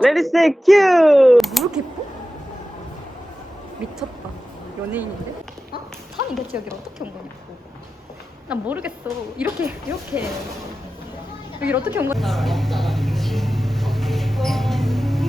레디스 큐! 뭐 이렇게? 미쳤다. 연예인인데? 어? 산이 대체 여기 어떻게 온 거냐고. 난 모르겠어. 이렇게, 이렇게. 여기 어떻게 온 거야?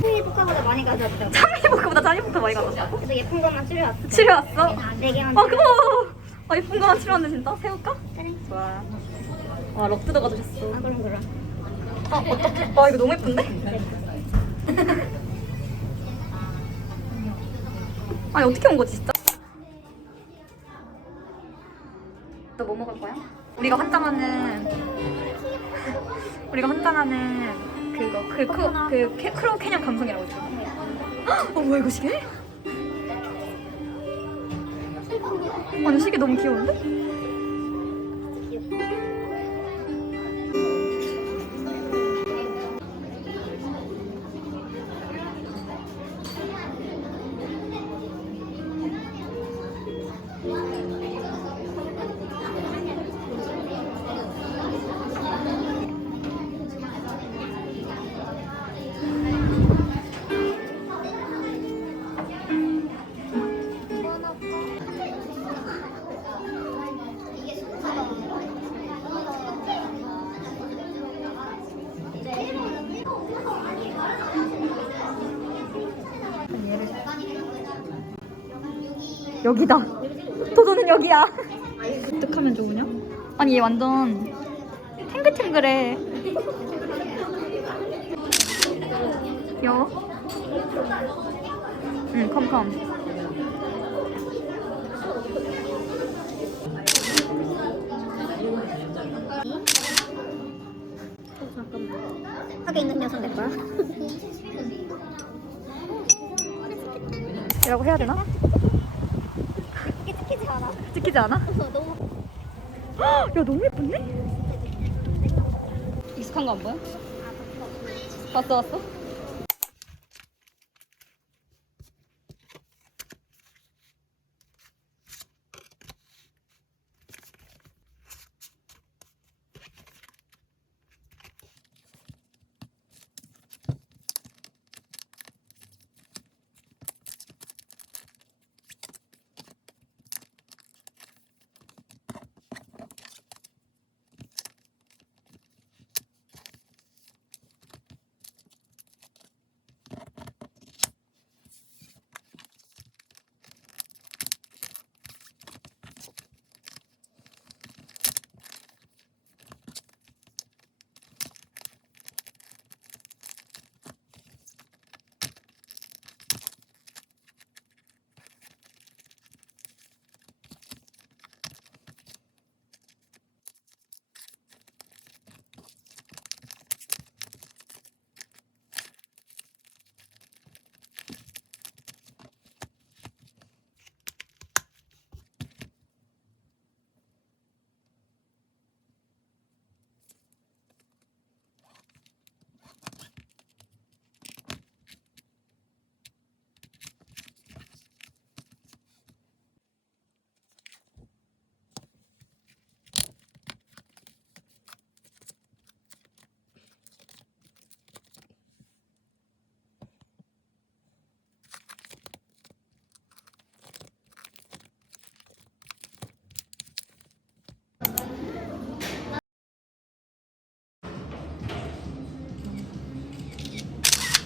스위프카보다 많이 가져왔다고. 참이복보다 잔이복더 많이 가졌다고? 그래서 예쁜 것만 치료왔어. 치료왔어? 네 개만. 아, 그거! 아, 예쁜 거만 치료왔네, 진짜. 세울까? 그래. 좋아. 와, 럭 뜯어 가져오셨어. 아 그럼 그럼. 아, 어떡해. 와, 이거 너무 예쁜데? 아니, 어떻게 온 거지, 진짜? 너 뭐 먹을 거야? 우리가 환장하는 우리가 환장하는 그거 그, 그, 그 캐, 크로우 캐년 감성이라고 있잖아 어 뭐야 이거 시계? 아니 시계 너무 귀여운데? 여기다 도도는 여기야 어떡하면 좋으냐? 아니 얘 완전 탱글탱글해 귀여워? 응 컴컴 하게 있는 녀석 내 거야? 이라고 해야 되나? 찍히지 않아. 야 너무 예쁜데? 익숙한 거 안 보여? 봤어 봤어?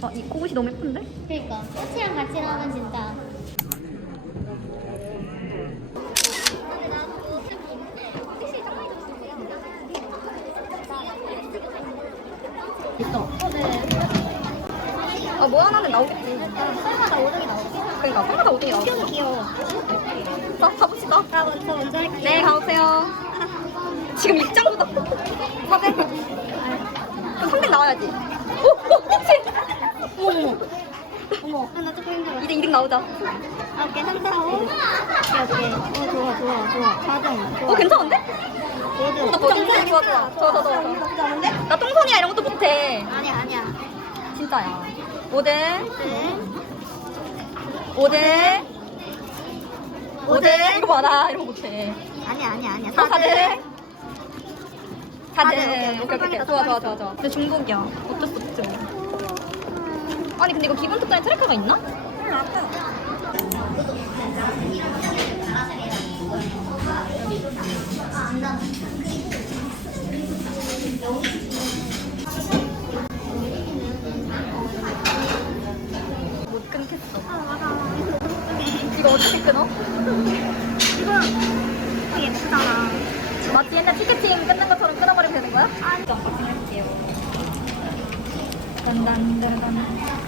아, 이 꽃이 너무 예쁜데? 그러니까 꽃이랑 같이 나오면 진짜. 있어. 어, 네. 아, 뭐 하나는 나오겠지. 설마다 오등이 나오지? 그러니까, 손마다 어떻게 나오지? 귀여워 귀여워. 자, 가봅시다. 나 먼저 먼저 할게. 네, 가보세요. 지금 입장보다 사진. 그럼 300 나와야지. 오, 오, 그치? 어머, 어머, 하나 조금 힘들어. 이제 2등 나오자. 아, 오케이, 3, 4, 5. 오케이, 오케이. 어, 좋아, 좋아, 좋아. 4등. 좋아. 어, 괜찮은데? 5등. 나 똥손이 좋아, 좋아. 좋아, 좋아, 좋아. 나쁘지 않은데? 나 똥손이야 이런 것도 못해. 진짜야. 5등, 네. 5등, 5등. 이거 봐라. 이런 거 못해. 아니야 아니야 아니야. 어, 4등. 4등. 사등, 오케이, 오케이. 오케이, 오케이. 좋아, 좋아, 좋아, 좋아. 근데 중복이야. 어쩔 수 없지. 뭐. 아니, 근데 이거 기본 특단에 트래커가 있나? 몰라. 못 끊겠어. 이거 어떻게 끊어? 이거 예쁘잖아. 마치 옛날 티켓팅 끊는 것처럼 끊어버리면 되는 거야? 아. 딴딴따라단, 딴딴따라단,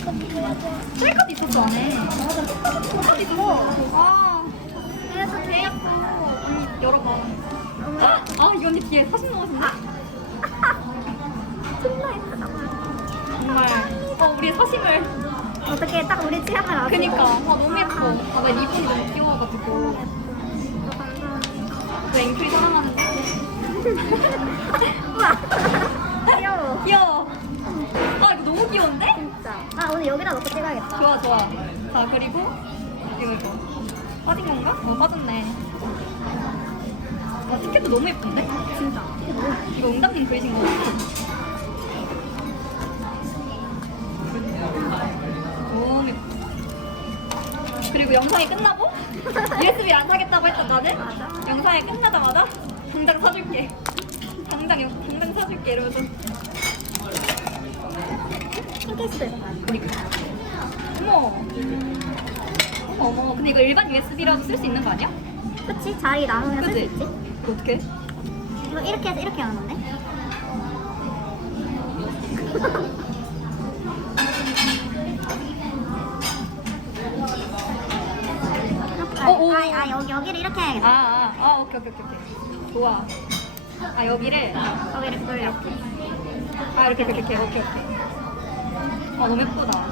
셀카도 있었어, 안에. 똑같이 있어. 아, 그래서 개 예뻐. 언니, 열어봐. 아, 이 언니 뒤에 사진 넣으신다. 예쁘다. 정말. 어, 우리의 사심을. 어떻게 딱 우리 취향을 알아? 그니까. 아, 너무 예뻐. 아, 나 리본이 너무 귀여워가지고. 그 앵클이 사랑하는데. 우와. 귀여워. 귀여워. 아, 이거 너무 귀여운데? 진짜. 아 오늘 여기다 넣고 찍어야겠다. 좋아 좋아 자 그리고 이거 이거 빠진 건가? 어 빠졌네 와 티켓도 너무 예쁜데? 진짜. 이거 응답님 그리신 거 같아 너무 예뻐 그리고 영상이 끝나고 USB 안 사겠다고 했던 나는. 영상이 끝나자마자 당장 사줄게 당장 영- 당장 사줄게 이러면서 예뻐. 그니까 어머 어머 어머 근데 이거 일반 USB라도 쓸 수 있는 거 아니야? 그치? 자리 남으면 쓸수 그치? 있지? 어떻게? 이거 이렇게 해서 이렇게 하는 건데? 아, 어, 오. 아, 아 여기 여기를 이렇게 아, 해야겠다. 아, 아, 오케이, 오케이, 오케이, 오케이. 좋아. 아, 여기를. 여기를 돌려. 아, 이렇게, 이렇게, 이렇게, 오케이, 오케이. 아, 너무 예쁘다.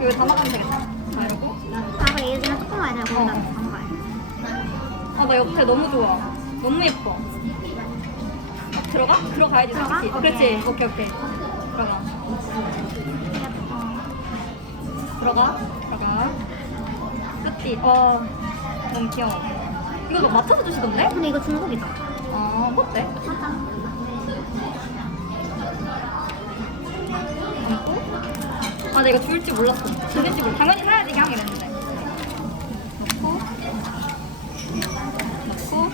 이거 담아가면 되겠다. 자, 이러고. 아 그래 얘들은 조금 많이 아, 나 옆에 너무 좋아. 너무 예뻐. 들어가? 들어가야지, 들어가? 솔직히. 오케이. 그렇지. 오케이, 오케이. 들어가. 들어가. 들어가. 끝이. 어, 너무 귀여워. 이거 막 맞춰서 주시던데? 근데 이거 중국이다. 아, 어때? 맞아. 내가 줄줄 몰랐어 몰랐어 당연히 사야지 그냥 이랬는데 넣고 넣고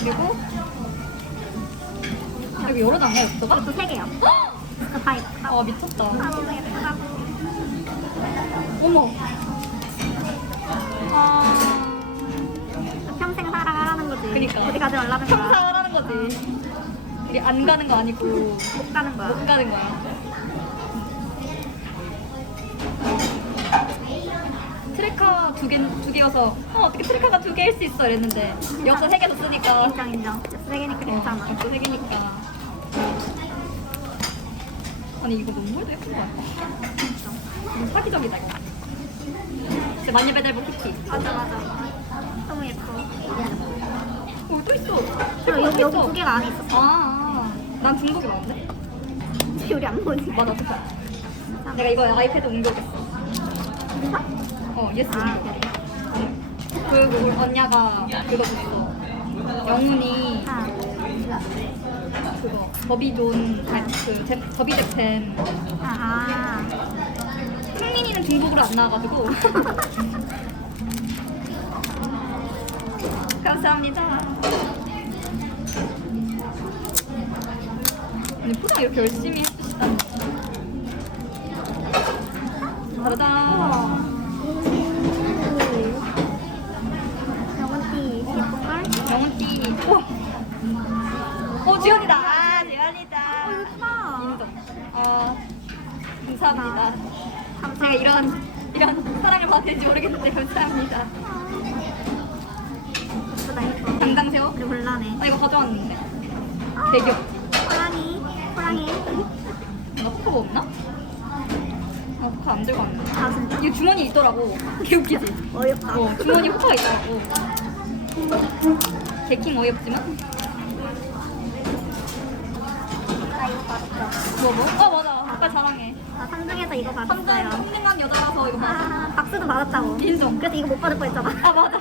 그리고 여기 여러 장이야 엽서가? 이것도 세 개요. 헉! 이거 다 있다. 아 미쳤다 아 너무 예쁘다. 어머 아 평생 살아가라는 거지. 그니까. 어디 가지 말라는 거야. 하는 거지 이게 안 가는 거 아니고 못 가는 거야. 못 가는 거야 트래커 두 개, 두 개여서 어, 어떻게 트래커가 두 개일 수 있어 이랬는데 엽서 세개 줬으니까 인정 인정. 세 개니까 괜찮아. 엽서 세 개니까 아니 이거 너무 예쁜 거 같아 너무 사기적이다 이거 진짜 마녀 배달부 키티 맞아 맞아. 너무 예뻐. 어 또 있어 그리고 여기 또 여기. 두 개가 안에 있어. 아, 난 중복이 많은데? 우리 안 보지. 맞아, 어떡해. 내가 이거 아이패드 옮겨오겠어. 어, 예스 아. 그리고 우리 언니가 그거 줬어. 영훈이 아, 그거 더비존, 아니, 그 제, 더비 잭템. 아, 흥민이는 중복으로 안 나와가지고. 감사합니다. 아니, 포장 이렇게 열심히 해주시다니. 다르다. 영원띠 예쁜걸? 영원띠. 우와. 어, 지연이다. 아. 어, 예뻐. 인정. 아, 감사합니다. 제가 이런 이런 사랑을 받을지 모르겠는데 감사합니다. 예쁘다 이거. 당당 새우? 우리 곤란해. 아 이거 가져왔는데. 되게 귀엽. 호랑이, 호랑이. 나 포카 없나? 아 포카 안 들고 왔는데. 아 진짜? 이거 주머니 있더라고. 개 웃기지? 어이없다. 어 주머니 포카가 있더라고. 개킹 어이없지만. 나 이거 받았어. 뭐 뭐? 어 맞아. 아까 자랑해. 나 3등에서 이거 받았어요. 평등한 여자라서 이거 맞아. 아, 박수도 받았다고. 인정. 그래서 이거 못 받을 뻔했잖아. 아 맞아.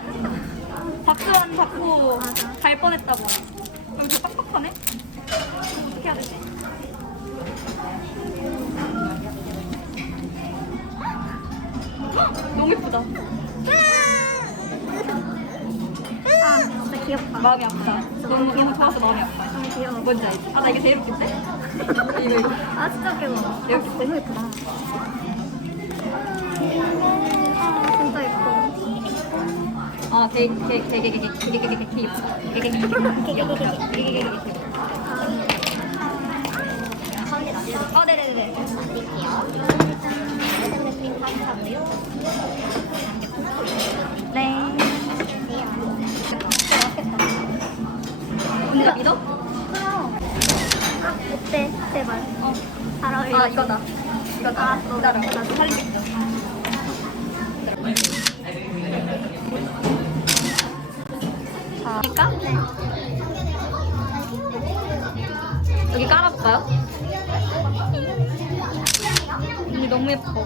박수환 받고 맞아. 갈 뻔했다고. 여기 좀 빡빡하네. 어떻게 해야 되지? 헉, 너무 예쁘다. 아, 진짜 귀엽다. 마음이 아프다. 너무 너무 좋아서 마음이 아파. 너무 귀여워. 뭔지 알지? 아 나 이게 제일 웃긴데? 이거 이거. 아, 진짜 귀여워. 아, 너무 예쁘다. 아, 진짜 예뻐. 아 되게 예쁘다. 아 네네네. 네. 언니 나 믿어? 아, 어때? 제발. 어. 잘 어울려. 아 이거다. 이거다. 아, 또. 기다려. 나 살릴게. 자, 그러니까 여기 깔아볼까요? 언니 너무 예뻐.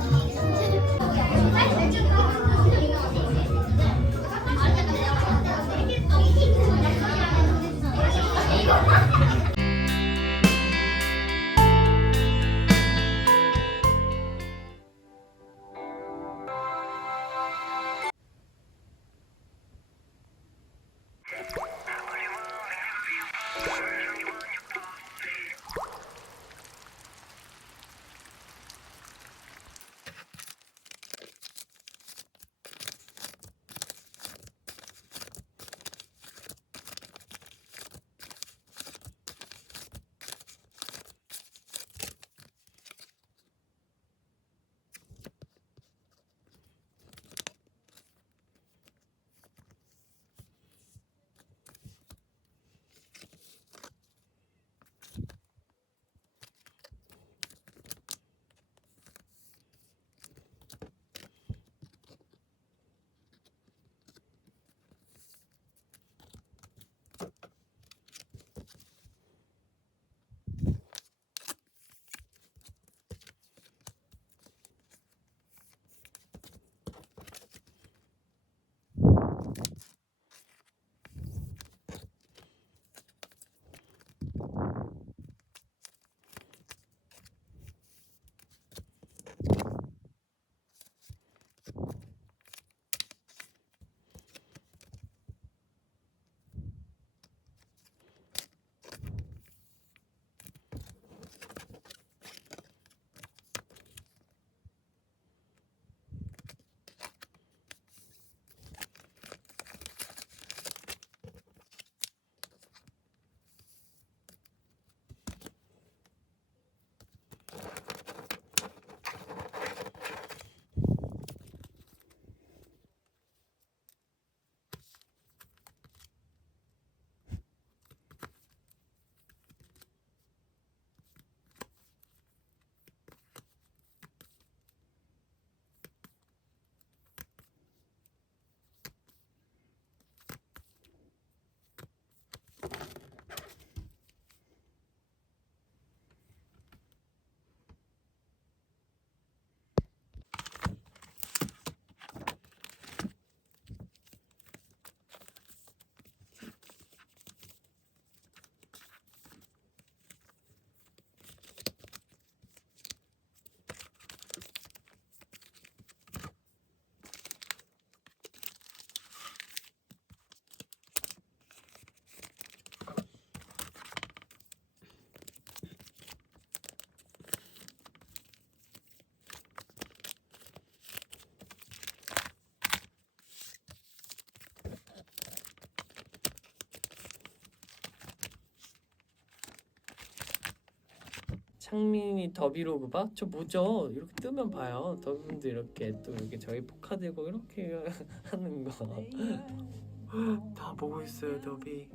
창민이 더비로 그 봐? 저 뭐죠? 이렇게 뜨면 봐요. 더비분들 이렇게 또 이렇게 저희 포카 들고 이렇게 하는 거. 다 보고 있어요, 더비.